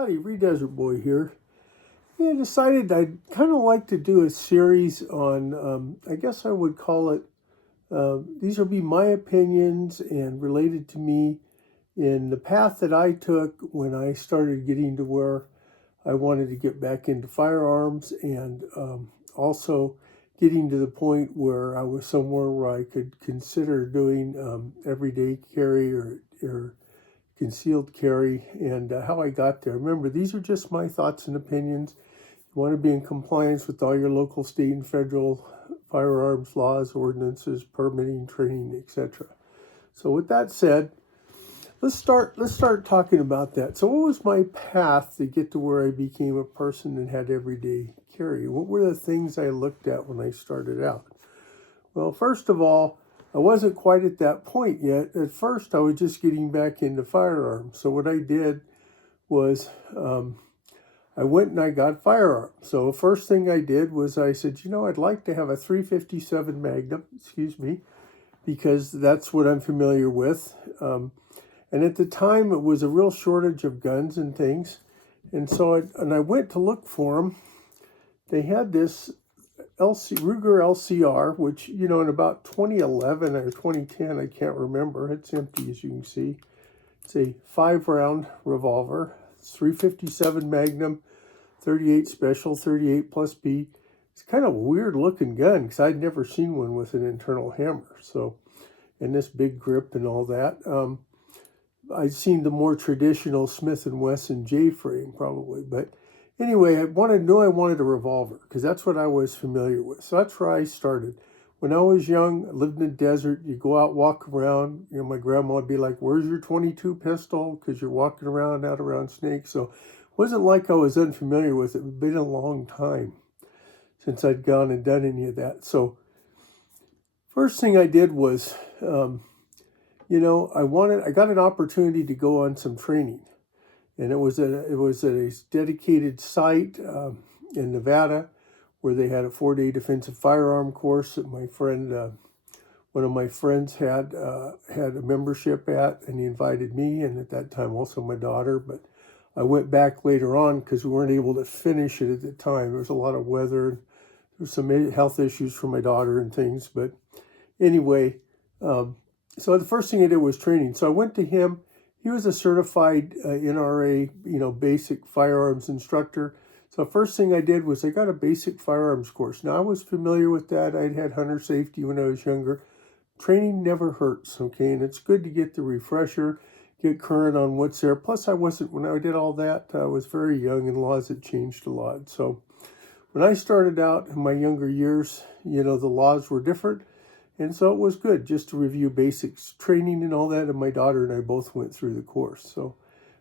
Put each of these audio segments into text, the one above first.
Howdy, Desert Boy here. Yeah, I decided I'd kind of like to do a series on, I guess I would call it, these will be my opinions and related to me in the path that I took when I started getting to where I wanted to get back into firearms and also getting to the point where I was somewhere where I could consider doing everyday carry or concealed carry and how I got there. Remember, these are just my thoughts and opinions. You want to be in compliance with all your local, state, and federal firearms laws, ordinances, permitting, training, etc. So with that said, let's start talking about that. So what was my path to get to where I became a person and had everyday carry? What were the things I looked at when I started out? Well, first of all, I wasn't quite at that point yet. At first, I was just getting back into firearms. So what I did was I went and I got firearms. So the first thing I did was I said, I'd like to have a 357 Magnum, because that's what I'm familiar with. And at the time, it was a real shortage of guns and things. And so I went to look for them. They had this Ruger LCR, which, in about 2011 or 2010, I can't remember. It's empty, as you can see. It's a 5-round revolver. It's 357 Magnum, 38 Special, 38 plus B. It's kind of a weird looking gun because I'd never seen one with an internal hammer. So, and this big grip and all that. I'd seen the more traditional Smith & Wesson J-frame probably, but anyway, I wanted a revolver because that's what I was familiar with. So that's where I started. When I was young, I lived in the desert. You go out, walk around. My grandma would be like, "Where's your 22 pistol?" Because you're walking around out around snakes. So it wasn't like I was unfamiliar with it. It had been a long time since I'd gone and done any of that. So first thing I did was, I got an opportunity to go on some training. And it was at a dedicated site in Nevada where they had a 4-day defensive firearm course that my friend, one of my friends had a membership at, and he invited me, and at that time also my daughter. But I went back later on because we weren't able to finish it at the time. There was a lot of weather, and there was some health issues for my daughter and things. But anyway, so the first thing I did was training. So I went to him. He was a certified NRA, basic firearms instructor. So the first thing I did was I got a basic firearms course. Now, I was familiar with that. I'd had hunter safety when I was younger. Training never hurts, okay? And it's good to get the refresher, get current on what's there. Plus, when I did all that, I was very young and laws had changed a lot. So when I started out in my younger years, the laws were different. And so it was good just to review basics, training and all that. And my daughter and I both went through the course. So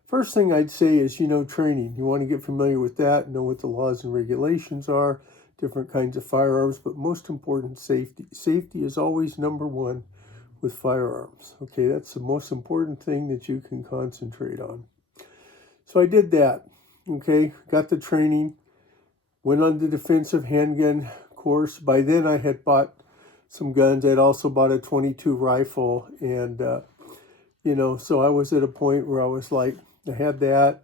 first thing I'd say is, training. You want to get familiar with that, know what the laws and regulations are, different kinds of firearms, but most important, safety. Safety is always number one with firearms. Okay, that's the most important thing that you can concentrate on. So I did that. Okay, got the training, went on the defensive handgun course. By then I had bought some guns. I'd also bought a 22 rifle, and so I was at a point where I was like, I had that.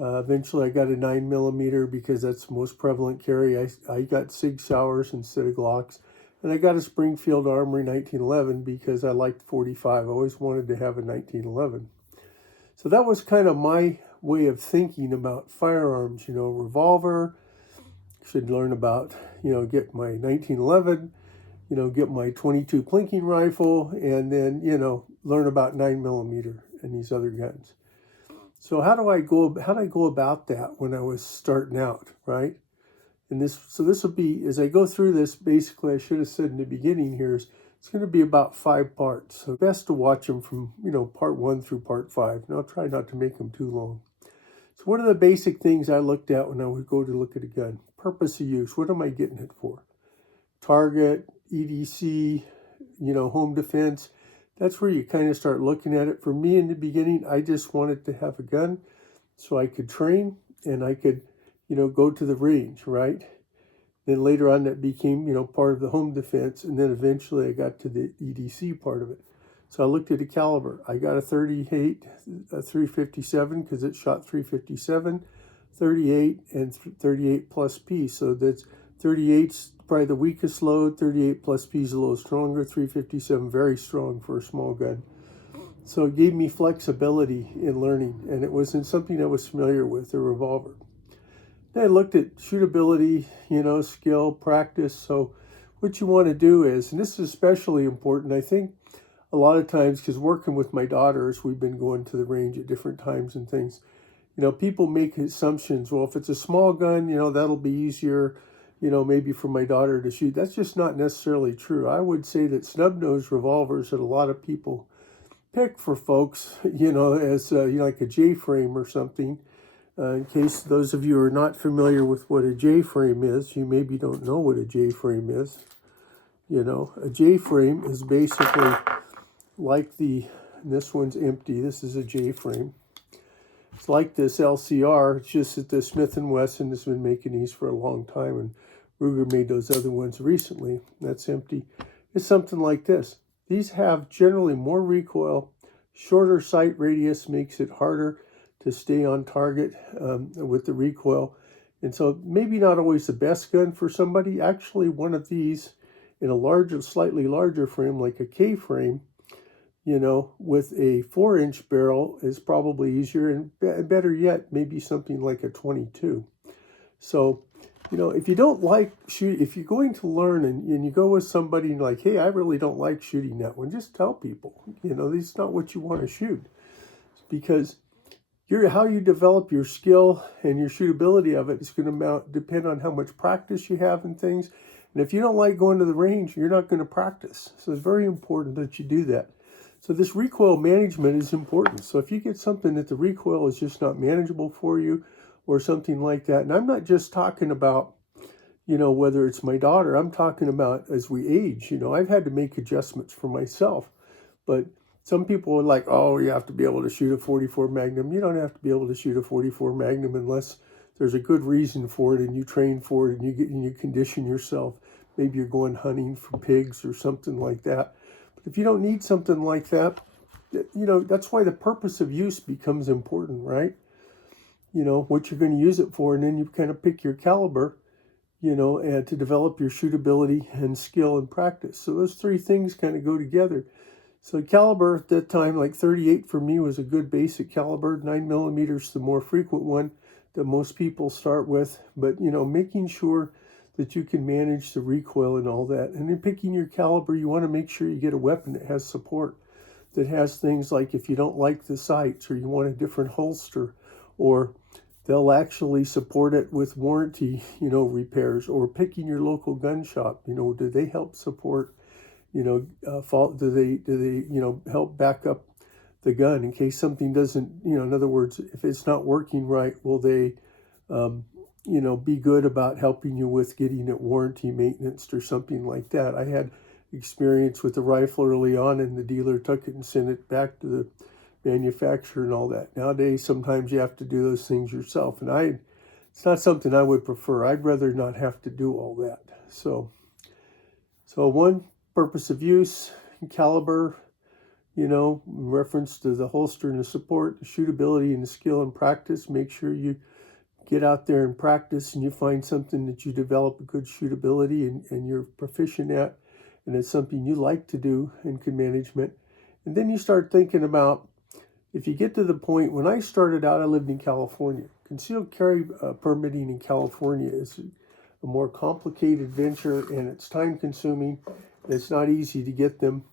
Eventually I got a 9mm because that's the most prevalent carry. I got Sig Sauers instead of Glocks, and I got a Springfield Armory 1911 because I liked 45. I always wanted to have a 1911. So that was kind of my way of thinking about firearms. Revolver, should learn about, get my 1911, get my 22 plinking rifle, and then, learn about 9mm and these other guns. So how did I go about that when I was starting out, right? And this will be, as I go through this, basically I should have said in the beginning here, it's going to be about 5 parts. So best to watch them from, part 1 through part 5. And I'll try not to make them too long. So what are the basic things I looked at when I would go to look at a gun? Purpose of use. What am I getting it for? Target, EDC, home defense. That's where you kind of start looking at it. For me in the beginning, I just wanted to have a gun so I could train and I could, go to the range, right? Then later on that became, part of the home defense. And then eventually I got to the EDC part of it. So I looked at the caliber. I got a 38, a 357 because it shot 357, 38, and 38 plus P. So that's 38's probably the weakest load, 38 plus P is a little stronger, 357 very strong for a small gun. So it gave me flexibility in learning, and it wasn't something I was familiar with, a revolver. Then I looked at shootability, skill, practice. So what you want to do is, and this is especially important, I think, a lot of times, because working with my daughters, we've been going to the range at different times and things. People make assumptions. Well, if it's a small gun, that'll be easier, maybe for my daughter to shoot. That's just not necessarily true. I would say that snub-nosed revolvers that a lot of people pick for folks, as like a J-frame or something. In case those of you are not familiar with what a J-frame is, you maybe don't know what a J-frame is. A J-frame is basically like this one's empty. This is a J-frame. It's like this LCR. It's just that the Smith & Wesson has been making these for a long time, and Ruger made those other ones recently. That's empty. It's something like this. These have generally more recoil. Shorter sight radius makes it harder to stay on target with the recoil. And so maybe not always the best gun for somebody. Actually, one of these in a slightly larger frame, like a K-frame, with a 4-inch barrel is probably easier, and better yet, maybe something like a 22. So, if you don't like if you're going to learn and you go with somebody and like, hey, I really don't like shooting that one, just tell people, this is not what you want to shoot, because how you develop your skill and your shootability of it is going to depend on how much practice you have and things. And if you don't like going to the range, you're not going to practice. So it's very important that you do that. So this recoil management is important. So if you get something that the recoil is just not manageable for you or something like that, and I'm not just talking about, whether it's my daughter, I'm talking about as we age, I've had to make adjustments for myself. But some people are like, oh, you have to be able to shoot a 44 Magnum. You don't have to be able to shoot a 44 Magnum unless there's a good reason for it and you train for it and you condition yourself. Maybe you're going hunting for pigs or something like that. If you don't need something like that, that's why the purpose of use becomes important, right? What you're going to use it for, and then you kind of pick your caliber, and to develop your shootability and skill and practice. So those three things kind of go together. So caliber at that time, like 38 for me was a good basic caliber. 9mm, the more frequent one that most people start with. But, making sure that you can manage the recoil and all that. And in picking your caliber, you want to make sure you get a weapon that has support, that has things like if you don't like the sights or you want a different holster, or they'll actually support it with warranty, repairs, or picking your local gun shop. Do they help support, fault? Do they help back up the gun in case something doesn't, in other words, if it's not working right, will they, be good about helping you with getting it warranty maintenance or something like that. I had experience with the rifle early on, and the dealer took it and sent it back to the manufacturer and all that. Nowadays, sometimes you have to do those things yourself, and it's not something I would prefer. I'd rather not have to do all that. So one, purpose of use, caliber, in reference to the holster and the support, the shootability and the skill and practice. Make sure you get out there and practice and you find something that you develop a good shootability and you're proficient at, and it's something you like to do and can management. And then you start thinking about, if you get to the point, when I started out, I lived in California. Concealed carry permitting in California is a more complicated venture, and it's time consuming. It's not easy to get them.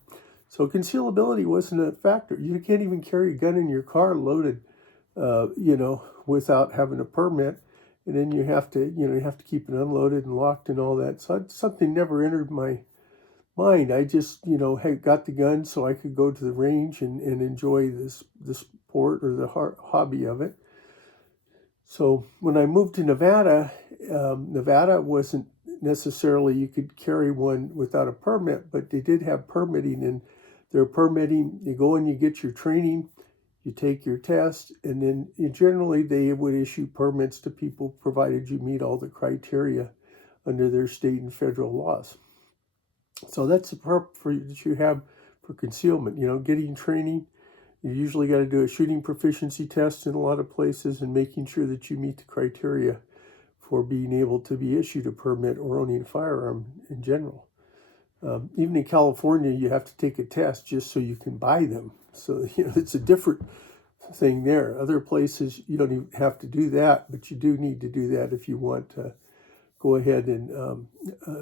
So concealability wasn't a factor. You can't even carry a gun in your car loaded, without having a permit. And then you have to keep it unloaded and locked and all that. So something never entered my mind. I just, had got the gun so I could go to the range and enjoy the sport or the hobby of it. So when I moved to Nevada, Nevada wasn't necessarily you could carry one without a permit, but they did have permitting, and their permitting, you go and you get your training, you take your test, and then generally they would issue permits to people provided you meet all the criteria under their state and federal laws. So that's the purpose that you have for concealment. Getting training, you usually got to do a shooting proficiency test in a lot of places and making sure that you meet the criteria for being able to be issued a permit or owning a firearm in general. Even in California, you have to take a test just so you can buy them. So, it's a different thing there. Other places, you don't even have to do that, but you do need to do that if you want to go ahead and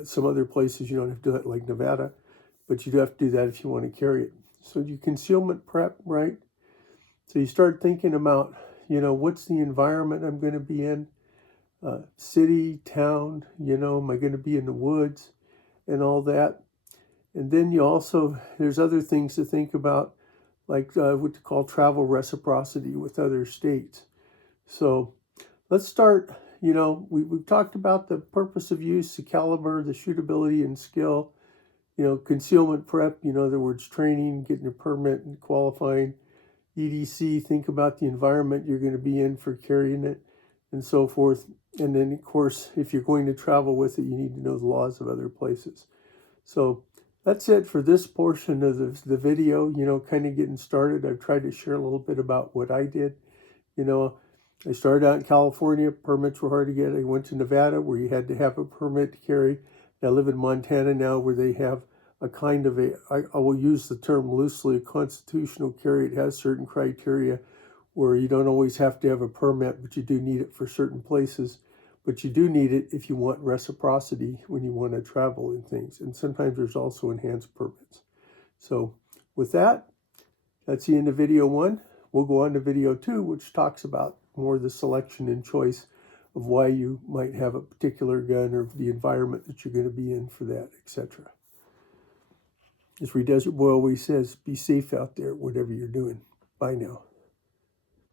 some other places you don't have to do it, like Nevada, but you do have to do that if you want to carry it. So you concealment prep, right? So you start thinking about, what's the environment I'm going to be in? City, town, am I going to be in the woods and all that? And then there's other things to think about, like what they call travel reciprocity with other states. So let's start, we've talked about the purpose of use, the caliber, the shootability and skill, concealment prep, in other words, training, getting a permit and qualifying. EDC, think about the environment you're going to be in for carrying it and so forth. And then, of course, if you're going to travel with it, you need to know the laws of other places. So that's it for this portion of the video, kind of getting started. I've tried to share a little bit about what I did. I started out in California. Permits were hard to get. I went to Nevada, where you had to have a permit to carry. I live in Montana now, where they have a kind of I will use the term loosely, a constitutional carry. It has certain criteria where you don't always have to have a permit, but you do need it for certain places. But you do need it if you want reciprocity when you want to travel and things. And sometimes there's also enhanced permits. So with that, that's the end of video 1. We'll go on to video 2, which talks about more the selection and choice of why you might have a particular gun or the environment that you're going to be in for that, etc. As Desert Boy always says, be safe out there, whatever you're doing. Bye now.